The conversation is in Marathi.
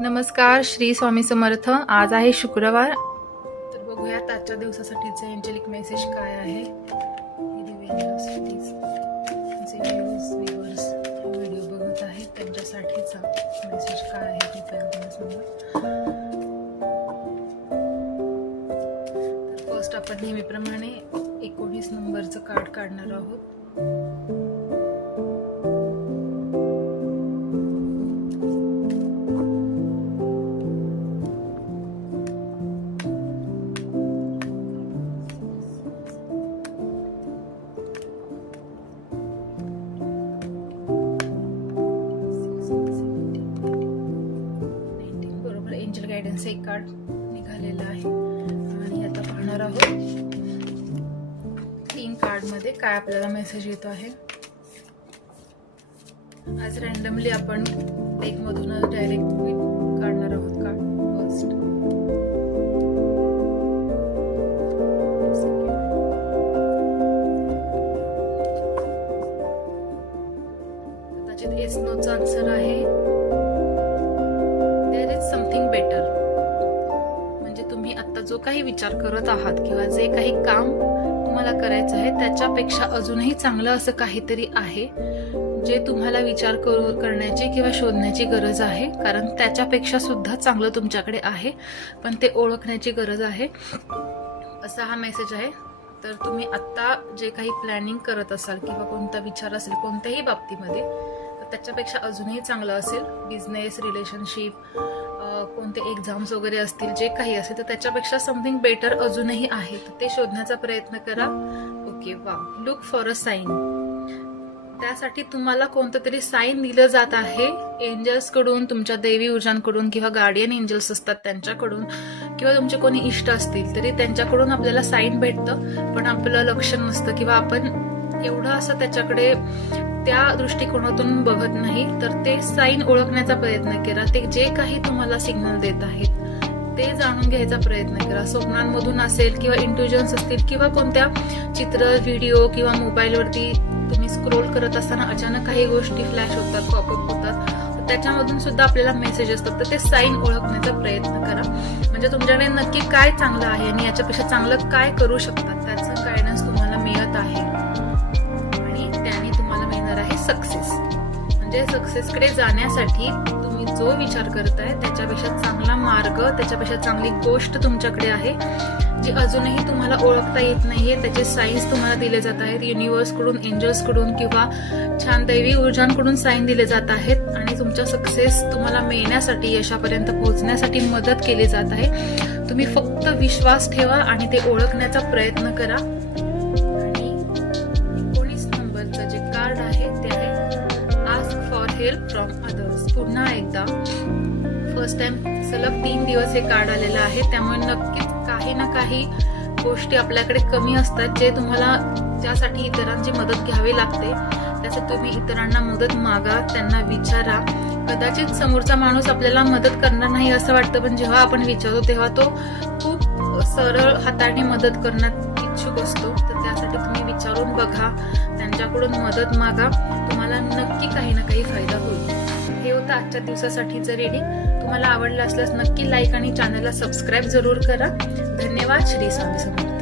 नमस्कार, श्री स्वामी समर्थ। आज आहे शुक्रवार। तर बघूयात आजच्या दिवसासाठीचे एंजेलिक मेसेज काय आहे। व्हिडिओ बघत आहेत त्यांच्यासाठीचा मेसेज काय आहे ते पहिल्यांदा सांगा। तर फर्स्ट आपण नेहमीप्रमाणे 19 नंबरचं कार्ड काढणार आहोत। एंजल गायडन्स एक कार्ड निघालेला आहे आणि आता पाहणार आहोत 3 कार्ड मध्ये काय आपल्याला मेसेज येतो आहे। आज रॅन्डमली आपण डेक मधून डायरेक्ट काढणार आहोत कार्ड। फर्स्ट कदाचित एस नोचा आन्सर आहे समथिंग बेटर। म्हणजे तुम्ही आता जो काही विचार करत आहात किंवा जे काही काम तुम्हाला करायचं आहे त्याच्यापेक्षा अजूनही चांगलं असं काहीतरी आहे जे तुम्हाला विचार करण्याची किंवा शोधण्याची गरज आहे, कारण त्याच्यापेक्षा सुद्धा चांगलं तुमच्याकडे आहे, पण ते ओळखण्याची गरज आहे असा हा मेसेज आहे। तर तुम्ही आता जे काही प्लॅनिंग करत असाल किंवा कोणता विचार असेल कोणत्याही बाबतीमध्ये त्याच्यापेक्षा अजूनही चांगलं असेल। बिझनेस, रिलेशनशिप, कोणते एक्झाम्स वगैरे असतील, जे काही असेल तर त्याच्यापेक्षा समथिंग बेटर अजूनही आहे, तर ते शोधण्याचा प्रयत्न करा। ओके, वा, लुक फॉर अ साइन। त्यासाठी तुम्हाला कोणतं तरी साइन दिलं जात आहे एंजल्स कडून, तुमच्या देवी ऊर्जांकडून किंवा गार्डियन एंजल्स असतात त्यांच्याकडून, किंवा तुमचे कोणी इष्ट असतील तरी त्यांच्याकडून आपल्याला साइन भेटतं, पण आपलं लक्ष नसतं किंवा आपण एवढं असं त्याच्याकडे त्या दृष्टिकोनातून बघत नाही। तर ते साइन ओळखण्याचा प्रयत्न करा। ते जे काही तुम्हाला सिग्नल देत आहेत ते जाणून घ्यायचा प्रयत्न करा। स्वप्नांमधून असेल किंवा इंट्युजन्स असतील किंवा कोणत्या चित्र, व्हिडिओ किंवा मोबाईलवरती तुम्ही स्क्रोल करत असताना अचानक काही गोष्टी फ्लॅश होतात, पॉपअप होतात, तर त्याच्यामधून सुद्धा आपल्याला मेसेज असतात। तर ते साइन ओळखण्याचा प्रयत्न करा, म्हणजे तुमच्याकडे नक्की काय चांगलं आहे आणि याच्यापेक्षा चांगलं काय करू शकतात त्याचं गायडन्स तुम्हाला मिळत आहे आणि त्याने तुम्हाला मिळणार आहे सक्सेस। म्हणजे सक्सेसकडे जाण्यासाठी तुम्ही जो विचार करताय त्याच्यापेक्षा चांगला मार्ग, त्याच्यापेक्षा चांगली गोष्ट तुमच्याकडे आहे जी अजूनही तुम्हाला ओळखता येत नाहीये। त्याचे साईन्स तुम्हाला दिले जात आहेत युनिव्हर्स कडून, एंजल्स कडून किंवा छान दैवी ऊर्जांकडून साईन दिले जात आहेत आणि तुमच्या सक्सेस तुम्हाला मिळण्यासाठी, यशापर्यंत पोहोचण्यासाठी मदत केली जात आहे। तुम्ही फक्त विश्वास ठेवा आणि ते ओळखण्याचा प्रयत्न करा। आणि 19 नंबरचं जे कार्ड आहे ते आहे ask for help from others. पुन्हा एकदा फर्स्ट टाइम सलग 3 दिवस हे कार्ड आलेलं आहे, त्यामुळे नक्कीच काही ना काही गोष्टी आपल्याकडे कमी असतात जे तुम्हाला, ज्यासाठी इतरांची मदत घ्यावी लागते। त्यासाठी तुम्ही इतरांना मदत मागा, त्यांना विचारा। कदाचित समोरचा माणूस आपल्याला मदत करणार नाही असं वाटतं, पण जेव्हा आपण विचारतो तेव्हा तो खूप सरळ हाताने मदत करण्यात इच्छुक असतो। तर त्यासाठी तुम्ही विचारून बघा, त्यांच्याकडून मदत मागा, तुम्हाला नक्की काही ना काही फायदा होईल। हे होतं आजच्या दिवसासाठीचं रीडिंग। तुम्हाला आवडलं असल्यास नक्की लाईक आणि चॅनलला सबस्क्राईब जरूर करा। धन्यवाद। श्री स्वामी समर्थ।